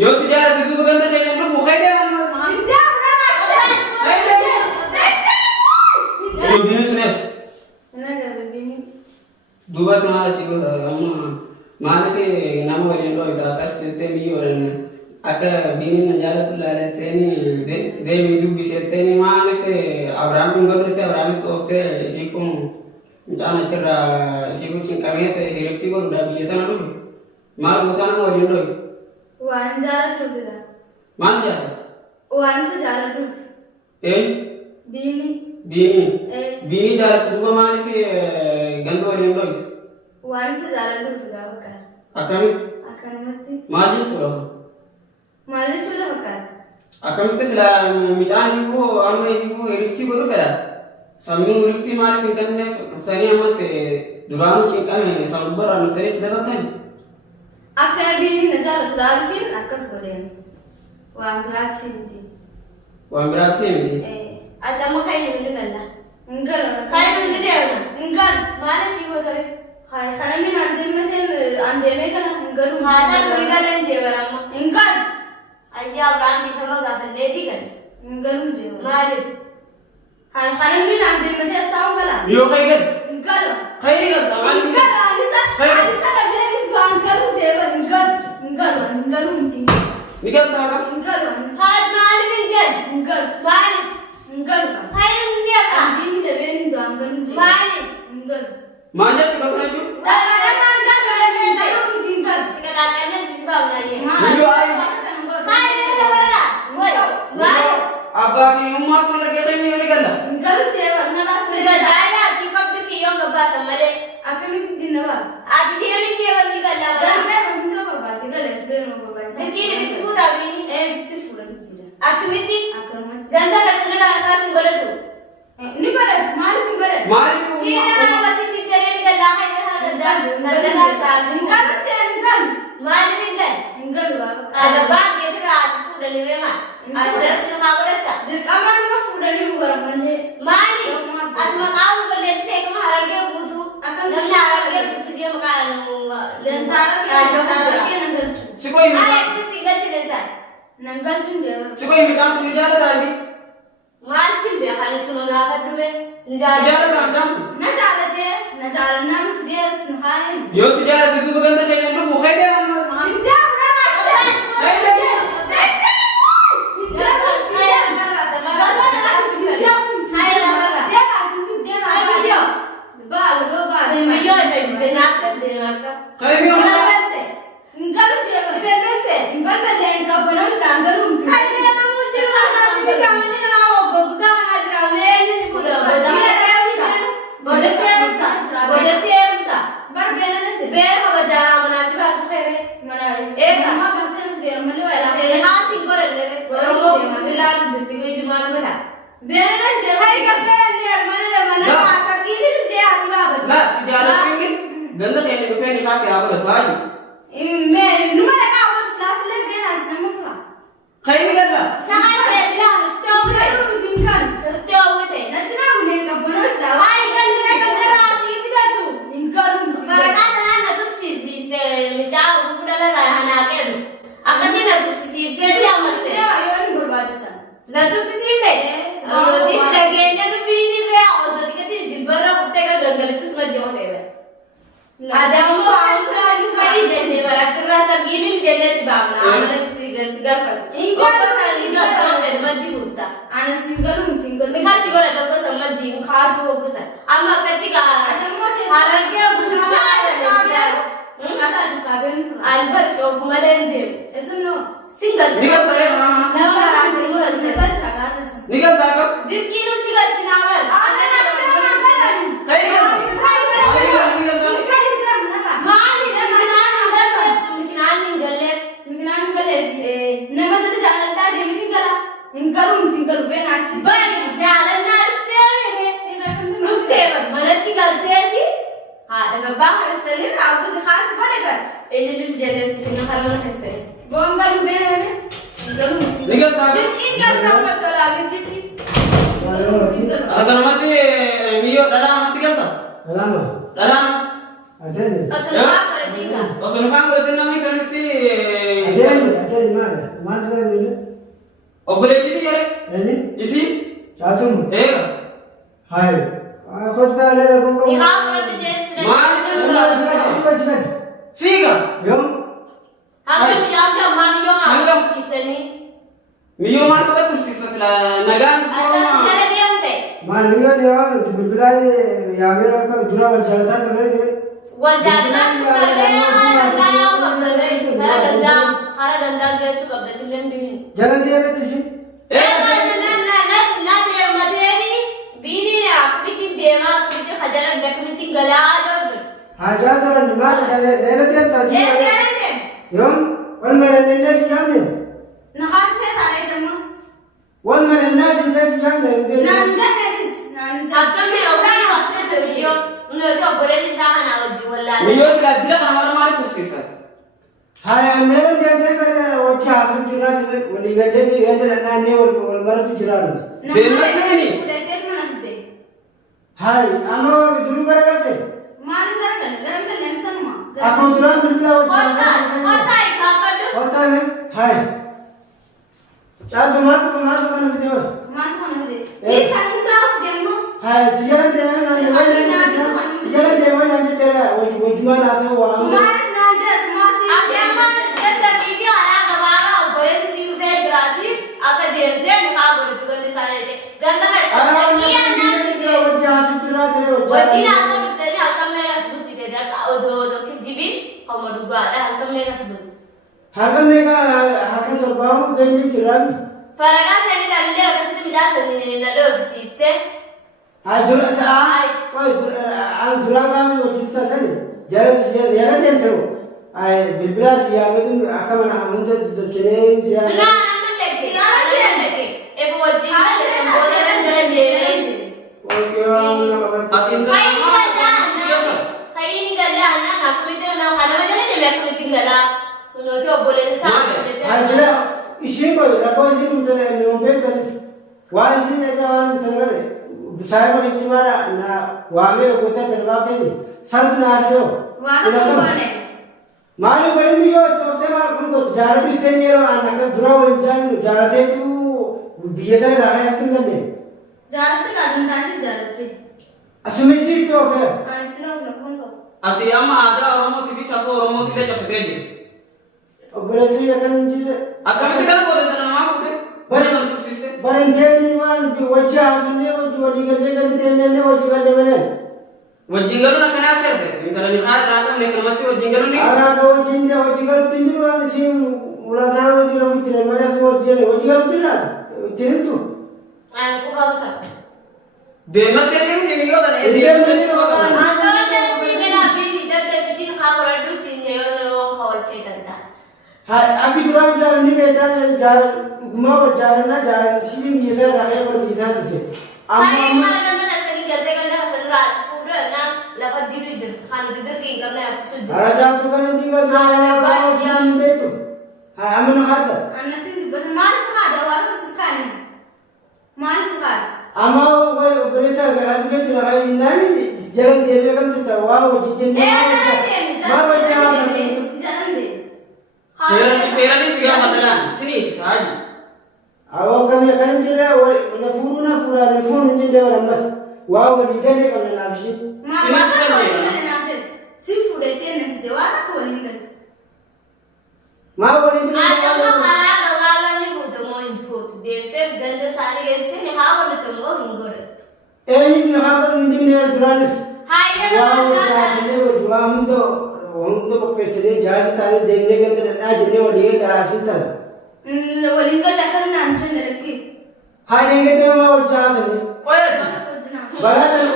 Yo sejak itu bukan terjadi lu bukan dia. Tidak benar aja. Yo bini sunes. Mana ada bini? Dua cuma sih gua kamu mana sih nama wali lo itu akas temi orang aka bini najala tuh lari teni de hidup bisa teni mana sih Abraham enggak itu Abraham itu waktu hikum jangan cerah hikum cingkangnya teh hidup sih gua udah biasa lalu mal bukan nama wali lo itu. Wan jalan dulu dah. Mana? Wan sejalan dulu. Bini. Bini jalan tuh gua mana sih gandu wali lo itu. Wan sejalan dulu sudah bukan. Akan mati. Maju tuh loh. Maju sudah bukan. Akan itu setelah misalnya ibu, anu ibu erupsi baru pada. Sambil erupsi mana kan nih, misalnya masih duramu cingkang sambil beranu tadi tidak tahu. Akan bini najala sudah fin akan soalnya. Wan berat fin ti. Wan berarti ini. Aja mau kayak dulu kan lah. Enggak. Kayak dulu dia mana? Enggak. Mana sih gua tadi? Hai, karena ni nanti macam ande mereka enggak. Ada tuh kita lenje barang mah. Enggak. Ayah Abraham itu mah gak akan jadi kan? Enggak je. Mari. Hai, karena ni nanti macam saung kan? Yo kayak kan? Enggak. Kayak kan? Tangan. Enggak, Alisa dah bilang itu enggak je, enggak mungkin. Ini kan tangan. Enggak. Hai, mari minggat. Enggak. Mari. Enggak. Hai, minggat kan? Bini dah bilang itu enggak je. Mari. Enggak. Mana tuh baru aja? Dah enggak mungkin. Sekarang sih sebab nanya. Video ayo. Hai, dia berada. Woi, mari. Abah ni umat tu lagi ada ni kan dah. Enggak je, mana Sudah jaya, kita pergi yang ngebahas sama dia. Akan mungkin dinawar. Adi dia ni dia berniaga lah. Dan kan untuk apa? Tidak lesbian apa? Kecil itu sudah bini. Itu sudah kecil. Aku mesti. Akan mati. Ganda kasih nak kasih gula tu. Ini berat, mari pun berat. Mari tu. Dia nak masih tiga ni kan lah ini ada dah. Ganda kasih. Enggak je, enggak. Mari tinggal. Enggak lah. Ada bang itu ras sudah ni memang. Ada tu nak kau dah. Di kamar mah sudah ni buat mana? Mari. Aku mau kau boleh sih kamu harap dia butuh. Akan Nanti harap dia butuh dia makan. Dan taruh dia nanggal. Sikoi minta. Ayah itu singgah cerita. Nanggal juga. Sikoi minta sudah jalan dah sih. Mari dia kan semua nak dulu. Sejarah dah macam. Najalan nam dia senhain. Yo sejarah itu bukan terjadi lu bukan dia. Tidak benar aja. Kayak ni orang. Enggak je, enggak belain kau benar tanggal rumah. Saya nak muncul nak di kamar ni nak bukan ajar meni sekolah. Boleh tiap tak? Berbeza nanti. Ber apa cara menasib asuk kere. Mana? Kamu pasal dia malu lah. Hasil korang ni. Korang mau sudah jadi kau mana mana. Bera nanti. Hai kapan ni? Mana pasal ini tu je asbab. Nah sejarah ini ganda yang itu ni kasih apa betul aja. Numa nak awal selaf le bera sama fura. Kayak ni ganda. Sangat berdila. Setiap Baru tinggal. setiap itu. Nanti nak mulai kau benar dah. Hai kan mereka terasi kita tu. Tinggal. Faragana na tu sisi macam bukan lah anak aku. Aku sih na tu sisi jadi amat Dia sih. ayo ni berbatasan. Na tu sisi ni. Kalau di seragenya tu bini dia, atau di kati jilbara kita kan ganggal itu semua dia hote. Ada mau aku lagi sekali jadi barat cerasa gini jadi sebab na anak sigal kan. Ingkar sekali kan jadi mati buta. Anak tinggal. Mereka sih kalau ada kau sama di muka tu aku sah. Ama ketika harga dia bukan ada. Ada kaben. Albert so Malende. Esno. Single. Ni kan tanya orang. Nama orang terima Cepat cakap. Ni kan tanya. Dikinu single cinawan. Ada nak cakap. Kayak ni kan. Ni kan tanya. Mali mikinan ninggalet. Mikinan galet. Nama jadi jalan tadi tinggal. Tinggal ben aci. Bagi jalan narste ni. Nufte mana tinggal tadi. Ada bahar seni aku tu khas boleh kan? Ini jenis kita kalau nak seni. Bonggal ben. Ni kan tanya. Tinggal sama lagi tadi. Agar mati mio dalam mati kan tak? Dalam. Ada ni. Asal apa tinggal? Pasal kan berarti nami kan mati. Obboleeyyi maal sana jedhu? Obboleettii jira. Eenyu? Isii? Shaatumu? Eega. Hayi. Kottaa leera kun qabu. Ni haa godhadhu jechuudha. Maal? Siiga. Yoom? Hanga miyaanga ammaan yoo haasofsiisanii. Miyyoo maal tokko tursiisa sila nagaan Asas jala deemte. Maal yoo deemaa nuti bilbilaan yaamee akka duraa wal jaalataa turre ture. Wal jaalalaatti tarree hara gandaa yaa'u qabdallee. Hara gandaa geessu qabdatillee biini. Jala deemetti ishee? Na deemateeni biini akkamitti deemaa akkamitti hajala akkamitti galaa jirtu. Hajaa ta'an maal leela deemtaa si yaamee? Yoom? Wal madannee si yaamne? Na haasofee taa'ee deemu. Wal madannee si yaamne? Naan jannetis. Akkamii ofiin waasitee biyyoo nuti obboleessi isaa kana wajjin wallaalee. Miyyoo sila dila kana mara maali tursiisa? Haya leela deemtee bara wajji haasuu jiraa walii galee yaada naannee wal maratu jiraa. Deemateeni. Fudhatee mana fidee. Hayi amma duruu garagalte? Maal garagalee sanuma. Akkuma duraan bilbila Kottaa ikaafadhu. Kottaa mee? Hayi. Caaltu maaltu kana fidee hoo? Maal kana fidee? Si kan hundaaf deemu. Hayi si jala deemee naan jettee wajjumaan haasa'u waa. Sumaan naan jee sumaan si. Adeemaa dadda fiigee haraa gabaabaa obboleessi si dhufee jiraatiif akka deemtee mukaa godhatu gandi isaanii ganda kiyyaan naannoo wajji haasuu jiraa ture wajjin haasoo dhuftanii halkan meeqas bulchite odoo kijjibiin homo dhugaadha halkan meeqas bulchu. Harka meeqa harka torbaamu geenye jiraan. Faragaa sanii dhallee akkasitti mijaasanii na dhoosisiiste. Hayi dura ta'a. An duraa gaafa wajji taasani jala deemte hoo. Hayi bilbilaa si yaamee akka mana hunda tolchinee si yaamee. Naa nama dhaqee nama dhaqee efu wajjin haala sanboota irra jala deemee. Ati intala Kayin galaa naan akkamitti kana jala deemee akkamitti galaa. Nuti obboleessi isaa Hayi bila isheen rakkoo isheen nu beektanis waan isheen egaa waan talgare bishaan bakka cimaadha na waamee goota darbaa feene santu na arsee hoo. Waan akka goone. Maali godhin biyyoo tooftee maal kun gootu jaalladhu ittiin yeroo aan akka duraa waliin jaallu jaalateetu biyya isaa irraa hayaas kan dandeenye. Jaalatte kaadun taasise jaalatte. Asumisi itti oofee. Ani itti na ofna qabu. ati amma aadaa Oromootii fi safuu Oromootii illee cabsitee jirti. Obboleessi akkan hin jirre. Akkamitti kana booda dhala namaa fuute? Bara kan tursiiste? Bara hin deemni waan wajji haasofnee walii gallee galii deemnee wajji gallee malee. Wajjin galuun akkanaa seerte. Intala ni haa irraa qabne kanumatti wajjin galuun ni. Araada wajji galuutti hin jiru waan isiin ulaagaa wajji lafu jiran malee asii wajji galuutti irraa ittiin himtu. Ani kukaan qaba. Deemattee deemtee miyyoo kana deemattee jiruu qaba. Antara dasii mena biini dadda fitiin haa godhadhu siin yoo hawal feetan ta'a. Abi duraan jaalalli beekaan dhugumaa wal jaalannaa jaalalli biyya isaa irraa ka'ee wal bitaa dhufe. Kaayee mana ganda nasanii galtee ganda asirraa as fuudhannaan lafa diri jirtu kan didirqii hin qabne akkasuma jirtu. Araadaatu kan hin jiru hin beektu. Amina haadha. Annatti dubbata maal si haadha waan si kaane. Maal si haadha. Amma obboleessa garaa dhufee jira kan innaan jala deemee kan jirta waa hojii jennee. Maal wajji haasofne. Seeraanis gaafa dhalaan sinis haali. Awwa kamii kan hin jirre na fuudhaa na fuudhu hin jirre ammas waa walii galee qabna naaf ishee. Si fudhatee na fide waan akka waliin galu. Maa waliin jirre. Adama karaa gabaabaa ni fuutu moo hin fuutu deemtee ganda isaanii geessee ni haa godhatu moo hin godhatu. Eenyuun na haa godhu hin jirre duraanis. Hayyee Waa gabaabaa hojii wajji waa hunda qopheessinee jaarsi taanee deemnee ganda dhadhaa jennee walii gahaasii taana. Waliin gala kan naan jenne rakkee. Haa deemee deemaa hojii haasofne. Qoyatu. Baraatan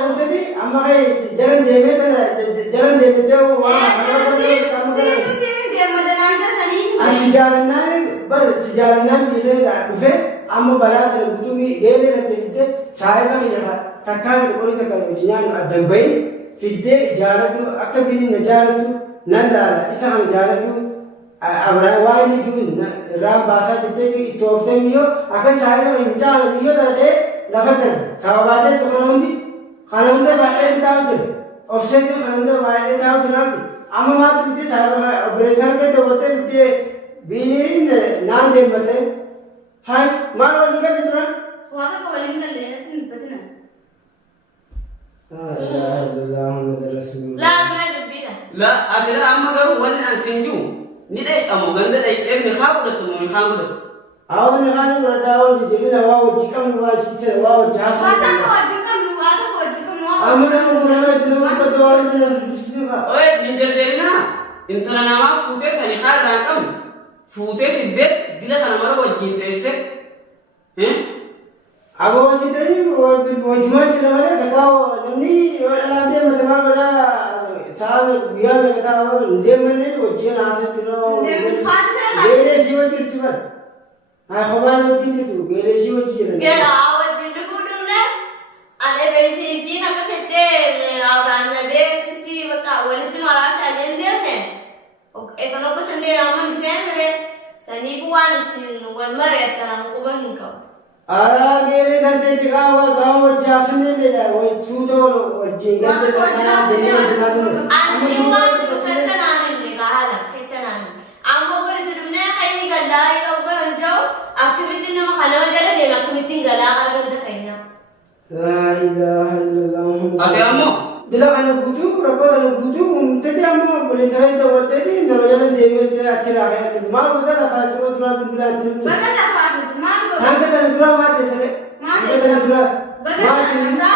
uumtati amma ka'e jalan deemee deemitee si jaalannaan biyya irraa dhufe amma baraatan guutumii deemee kan deemite saayiba hidhafa takkaan qorii takka hojii nyaannu addan bahin fiddee jaaladhu akka bini na jaalattu nan laala isa kan jaaladhu waa inni jiru irraan baasaa jettee itti ooftee miyyoo akka saayiba hin jaalu miyyoo taatee lafa tan sababaatee kana hunda baay'ee taa'u jira obseetii kana hunda baay'ee taa'u jiraatu amma maatu bitte saaba operation ke to bote bitte biin naan de bate hai maro liga bituran wada ko walin dalle na tin batina la ilaha illallah muhammad rasulullah لا ما يدبينا La adira amma garu wani an sinju ni dai kamo ganda dai ke ni hawo da tumu hawo da awon khani ko dawo jiri na wawo chikam wa sitere wawo jasa wada ko jikam amuna mura dinu ko to wala jina bisima oye hinjar derina intana nama fute tani khar rakam fute fidde dila kana mara wajin tese abo jitani wo juma jina wala katawo ni wala de matama bada sabe biya me katawo de mene wo jina ase tiro gele siwo tirtibar ha khoban wotin tu gele siwo jira قال أول جند فودنا أنا بس سينا كسيتة أورانا ده كسيتي بقى ولدنا على سالين ده نه إكانو كسندي رامن فين مره سني فوان سين والمرة ترى نكوبه هنكو ara gele gante jigawa gawo jasne le da wo sudo wo jinga de kana de أنا سيوان كسرنا نني كهلا كسرنا أمو كل تدمنا خيني قلا يكبر أنجو أكملتنا ما خلوا جلا ده ما كملتين قلا أرجع دخينا la ilaha illallah ate ammo dila kana butu rabo kana butu tadi amma boleh saya to tadi namanya dewi te achira hai ma boda la fa chho dura bila chho badala fasis man ko tangga tan dura ma te sare Ma te tangga tan dura badala ma sa